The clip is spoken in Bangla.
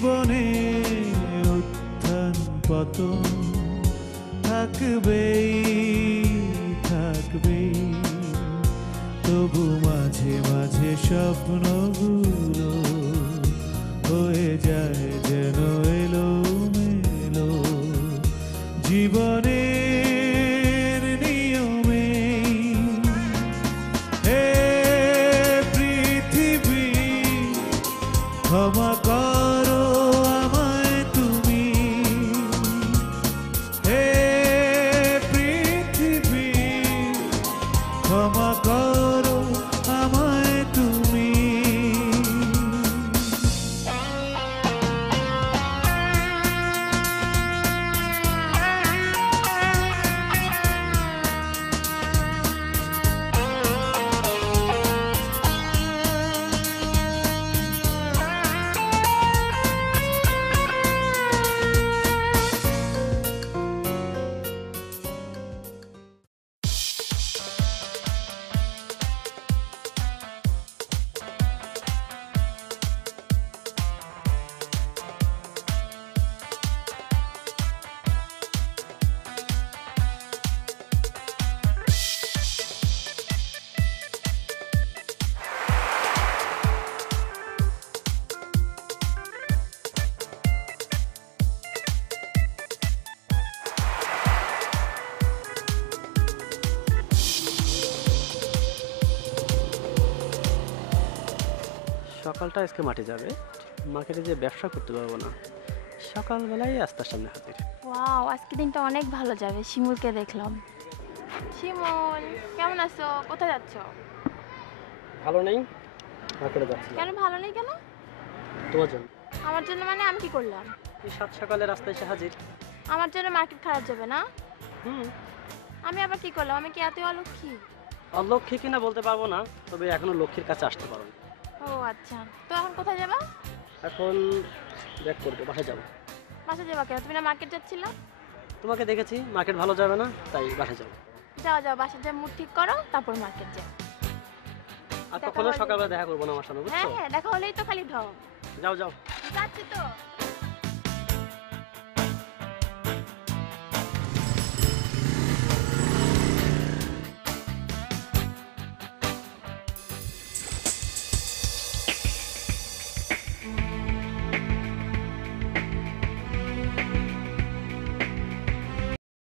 জীবনে উত্থান পতন থাকবেই থাকবেই, তবু মাঝে মাঝে স্বপ্নগুলো হয়ে যায় যেন এলোমেলো জীবনের নিয়মে। হে পৃথিবী ক্ষমা করো আমায় তুমি, হে পৃথিবী ক্ষমা করো আমায় তুমি। সকালটা আজকে মাঠে যাবে, মার্কেটে যে ব্যবসা করতে পারবো না, সকালবেলায় রাস্তার সামনে হাজির। ওয়াও, আজকে দিনটা অনেক ভালো যাবে। শিমুলকে দেখলাম। শিমুল, কেমন আছো? কোথায় যাচ্ছো? ভালো নেই, মার্কেটে যাচ্ছি। কেন ভালো নেই কেন? তোমার জন্য। আমার জন্য মানে আমি কি করলাম? এই সাত সকালে রাস্তায় এসে হাজির। আমার জন্য মার্কেট খারাপ যাবে না? হুম। আমি আবার কি করলাম? আমি কি এত অলক্ষী? অলক্ষী কিনা বলতে পারবো না, তবে এখনো লক্ষ্মীর কাছে আসতে পারো না। ও আচ্ছা, তো এখন কোথায় যাবা? এখন ব্যাক করবো, বাসায় যাবো। বাসা যাবা কেন? তুমি না মার্কেট যাচ্ছিলা? তোমাকে দেখেছি মার্কেট ভালো যাবে না, তাই বাসায় যাবো। যাও যাও, বাসা যা মুড ঠিক করো, তারপর মার্কেট যাও। আর কখনো সকালবেলা দেখা করবো না আমার সাথে, হ্যাঁ বুঝছো? হ্যাঁ, দেখা হলেই তো খালি ঢং। যাও যাও। যাচ্ছি তো।